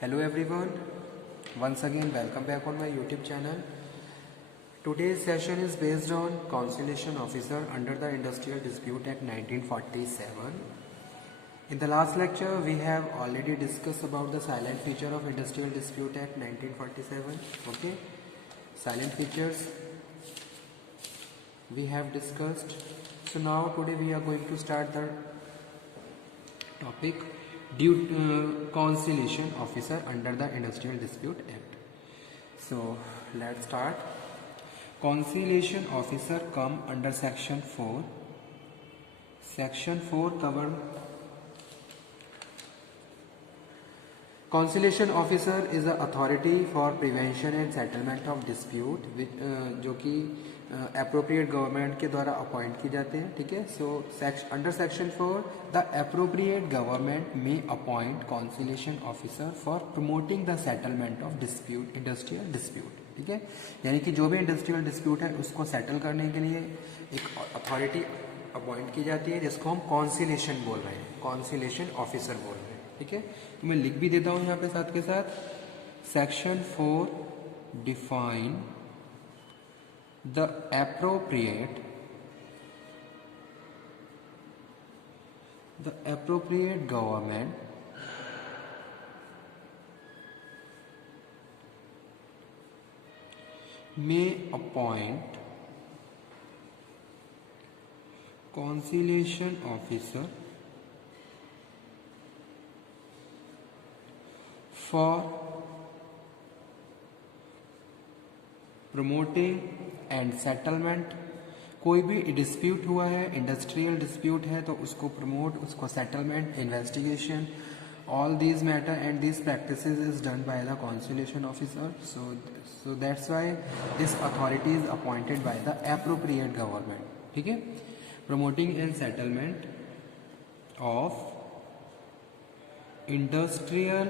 Hello everyone, once again welcome back on my YouTube channel. Today's session is based on Conciliation Officer under the Industrial Dispute Act 1947. In the last lecture we have already discussed about the silent feature of Industrial Dispute Act 1947. Okay, silent features we have discussed. So now today we are going to start the topic conciliation officer under the Industrial Dispute Act. So let's start. Conciliation officer come under section 4. Section 4 cover conciliation officer is the authority for prevention and settlement of dispute जो कि appropriate government के द्वारा अपॉइंट की जाते हैं. ठीक है. So under section 4 the appropriate government may appoint conciliation officer for promoting the settlement of dispute industrial dispute. ठीक है. यानी कि जो भी इंडस्ट्रियल डिस्प्यूट है उसको सेटल करने के लिए एक अथॉरिटी अपॉइंट की जाती है जिसको हम कॉन्सिलेशन बोल रहे हैं, कॉन्सिलेशन ऑफिसर बोल रहे हैं. ठीक है. तो मैं लिख भी देता हूं यहाँ पे साथ के साथ. सेक्शन 4 define the appropriate government may appoint conciliation officer for promoting and settlement. कोई भी डिस्प्यूट हुआ है, इंडस्ट्रियल डिस्प्यूट है, तो उसको प्रमोट, उसको settlement, investigation, all these matter and these practices is done by the conciliation officer. So that's why this authority is appointed by the appropriate government. ठीक है. Promoting and settlement of industrial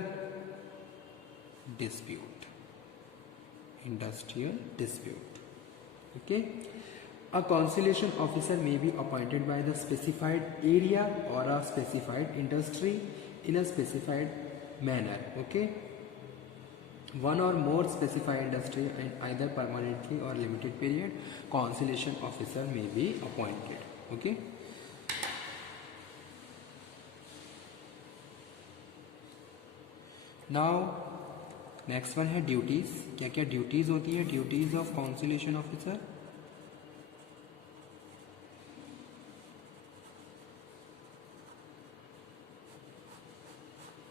dispute. Okay. A conciliation officer may be appointed by the specified area or a specified industry in a specified manner. Okay. One or more specified industry in either permanently or limited period, conciliation officer may be appointed. Okay. Now next one है ड्यूटीज. क्या क्या ड्यूटीज होती है? Duties of conciliation officer.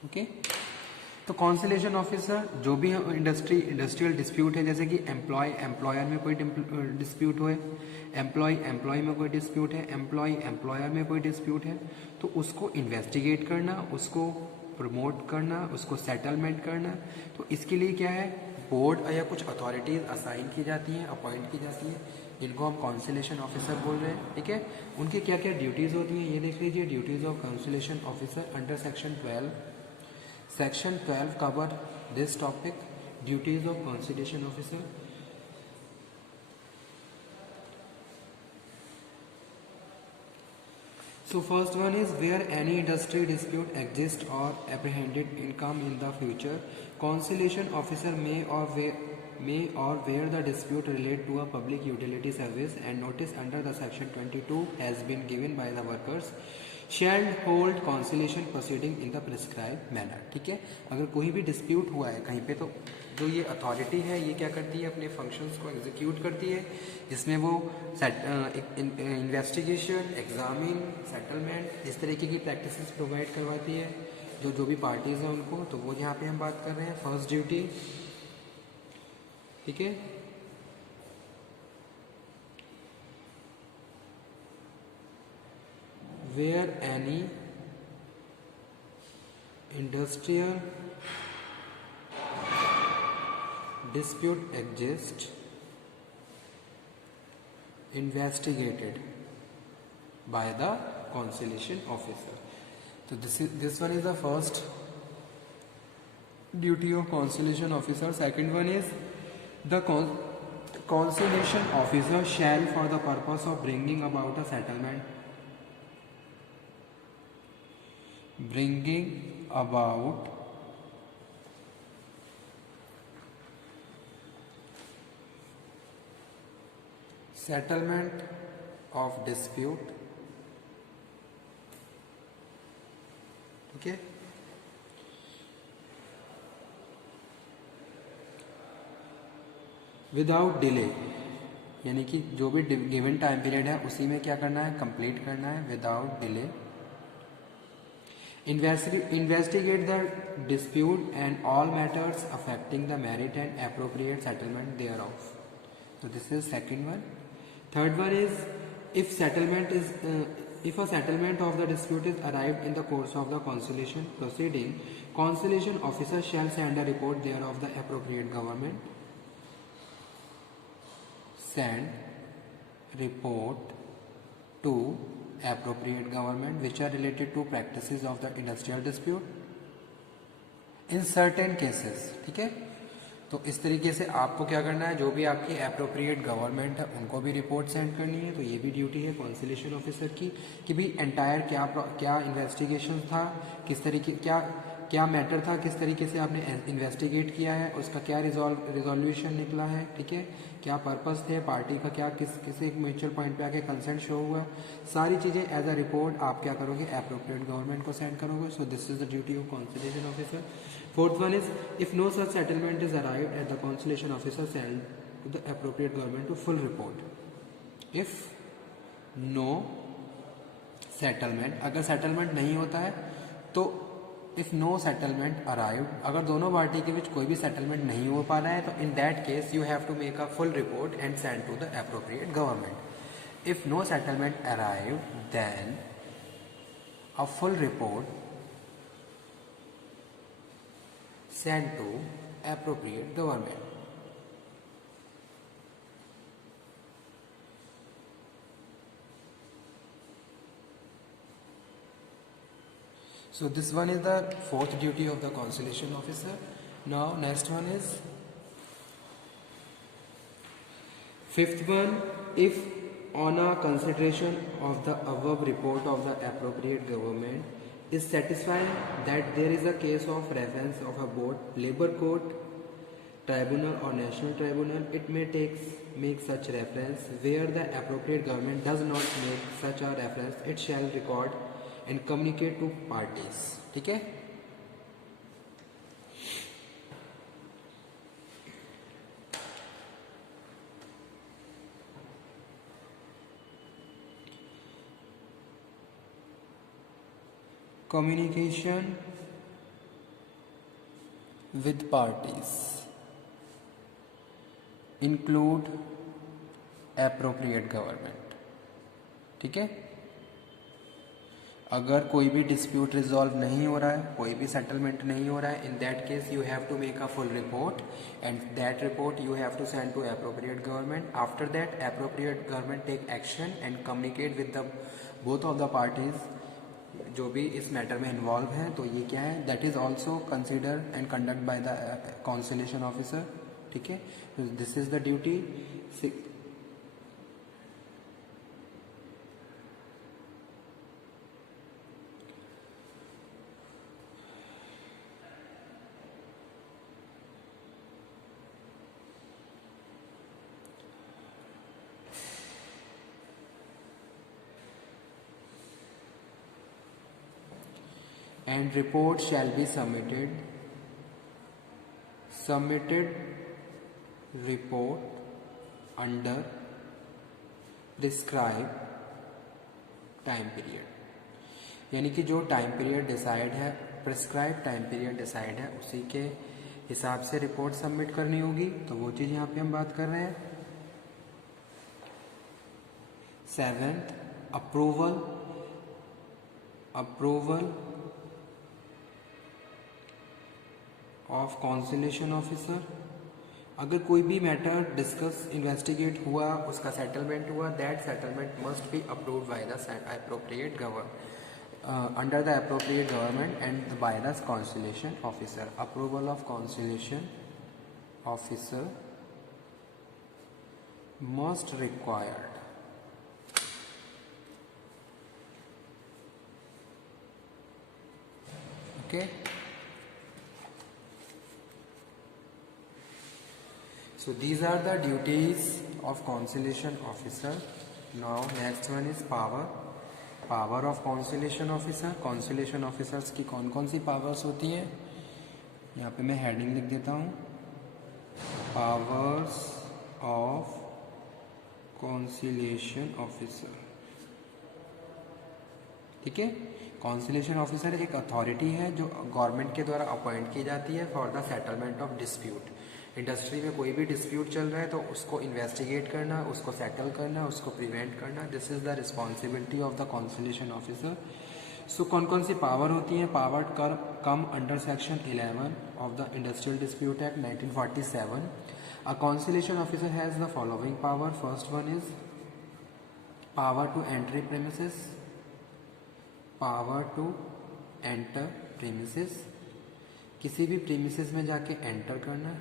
Okay. तो conciliation officer जो भी industrial dispute है, जैसे कि एम्प्लॉयर में कोई डिस्प्यूट हो, एम्प्लॉय में कोई डिस्प्यूट है, एम्प्लॉयर में कोई डिस्प्यूट है, तो उसको इन्वेस्टिगेट करना, उसको प्रमोट करना, उसको सेटलमेंट करना. तो इसके लिए क्या है, बोर्ड या कुछ अथॉरिटीज असाइन की जाती हैं, अपॉइंट की जाती हैं, इनको हम कॉन्सिलेशन ऑफिसर बोल रहे हैं. ठीक है. उनकी क्या क्या ड्यूटीज होती हैं ये देख लीजिए. Duties of conciliation officer under section 12. सेक्शन 12 cover this topic, duties of conciliation officer. So first one is where any industry dispute exists or apprehended income in the future, conciliation officer may or where the dispute relate to a public utility service and notice under the section 22 has been given by the workers shall hold conciliation proceeding in the prescribed manner. ठीक है. अगर कोई भी डिस्प्यूट हुआ है कहीं पे, तो जो ये अथॉरिटी है ये क्या करती है, अपने फंक्शंस को एग्जीक्यूट करती है, जिसमें वो इन्वेस्टिगेशन, एग्जामिन, सेटलमेंट, इस तरीके की प्रैक्टिसेस प्रोवाइड करवाती है जो भी पार्टीज हैं उनको. तो वो यहाँ पे हम बात कर रहे हैं फर्स्ट ड्यूटी. ठीक है. Where any industrial dispute exists, investigated by the conciliation officer. So this one is the first duty of conciliation officer. Second one is the conciliation officer shall, for the purpose of bringing about a settlement, bringing about settlement of dispute, ठीक है, without delay, यानी कि जो भी given time period है उसी में क्या करना है, कंप्लीट करना है without delay. Investigate the dispute and all matters affecting the merit and appropriate settlement thereof. So this is second one. Third one is if if a settlement of the dispute is arrived in the course of the conciliation proceeding, conciliation officer shall send a report thereof the appropriate government. Send report to appropriate government which are related to practices of the industrial dispute in certain cases. ठीक है, तो इस तरीके से आपको क्या करना है, जो भी आपकी अप्रोप्रिएट गवर्नमेंट है उनको भी रिपोर्ट सेंड करनी है. तो ये भी ड्यूटी है कॉन्सिलेशन ऑफिसर की कि भी एंटायर क्या इन्वेस्टिगेशन था, किस तरीके क्या मैटर था, किस तरीके से आपने इन्वेस्टिगेट किया है, उसका क्या रिजोल्यूशन निकला है, ठीक है, क्या पर्पस थे, पार्टी का क्या किसी म्यूचुअल पॉइंट पे आके कंसेंट शो हुआ, सारी चीज़ें एज अ रिपोर्ट आप क्या करोगे, अप्रोप्रिएट गवर्नमेंट को सेंड करोगे. So this is the duty of conciliation officer. Fourth one is if no such settlement is arrived at the conciliation officer send to the appropriate government to full report. If no settlement, अगर settlement नहीं होता है तो if no settlement arrive, अगर दोनों पार्टी के बीच कोई भी सेटलमेंट नहीं हो पा रहा है तो in that case you have to make a full report and send to the appropriate government. If no settlement arrive then a full report send to appropriate government. So this one is the fourth duty of the conciliation officer. Now next one is fifth one. If on a consideration of the above report of the appropriate government is satisfied that there is a case of reference of a board, labor court, tribunal or national tribunal, it may make such reference. Where the appropriate government does not make such a reference, it shall record and communicate to parties. ठीक है, communication with parties include appropriate government. ठीक है, अगर कोई भी dispute resolve नहीं हो रहा है, कोई भी सेटलमेंट नहीं हो रहा है, in that case you have to make a full report and that report you have to send to appropriate government. After that appropriate government take action and communicate with the both of the parties जो भी इस मैटर में इन्वॉल्व हैं. तो ये क्या है, that is also consider and conduct by the conciliation officer. ठीक है, this is the duty. And report shall be submitted report under prescribed time period. यानी कि जो टाइम पीरियड डिसाइड है, प्रिस्क्राइब टाइम पीरियड डिसाइड है, उसी के हिसाब से रिपोर्ट सबमिट करनी होगी. तो वो चीज़ यहाँ पे हम बात कर रहे हैं. Seventh, approval of conciliation officer. अगर कोई भी मैटर डिस्कस इन्वेस्टिगेट हुआ, उसका सेटलमेंट हुआ, that settlement must be approved by the appropriate under the appropriate government and by the conciliation officer. Approval of conciliation officer must required. Okay, So these are the duties of conciliation officer. Now next one is power. Power of conciliation officer. Conciliation officers की कौन कौन सी powers होती हैं? यहाँ पे मैं heading लिख देता हूँ. Powers of conciliation officer. ठीक है. कॉन्सिलेशन ऑफिसर एक अथॉरिटी है जो गवर्नमेंट के द्वारा अपॉइंट की जाती है for the settlement of dispute. Industry में कोई भी डिस्प्यूट चल रहा है तो उसको इन्वेस्टिगेट करना, उसको सेटल करना, उसको प्रिवेंट करना, this is the responsibility of the conciliation officer. So कौन कौन सी पावर होती हैं? Power come under section 11 of the industrial dispute act 1947. A conciliation officer has the following power. First one is power to entry premises. Power to enter premises, किसी भी premises में जाके enter करना.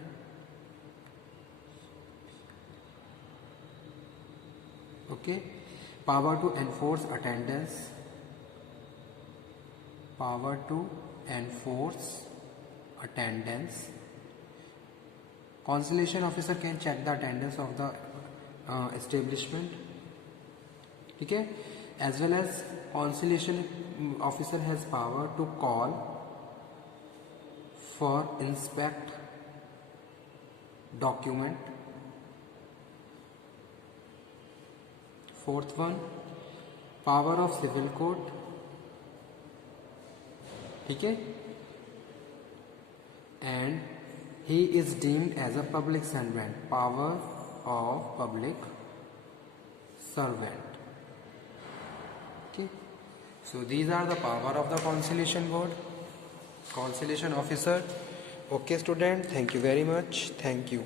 Okay. Power to enforce attendance. Power to enforce attendance. Conciliation officer can check the attendance of the establishment. ठीक है. As well as conciliation officer has power to call for inspect document. Fourth one, power of civil court. ठीक है. And he is deemed as a public servant. Power of public servant. So these are the power of the conciliation board, conciliation officer. Okay student, thank you very much. Thank you.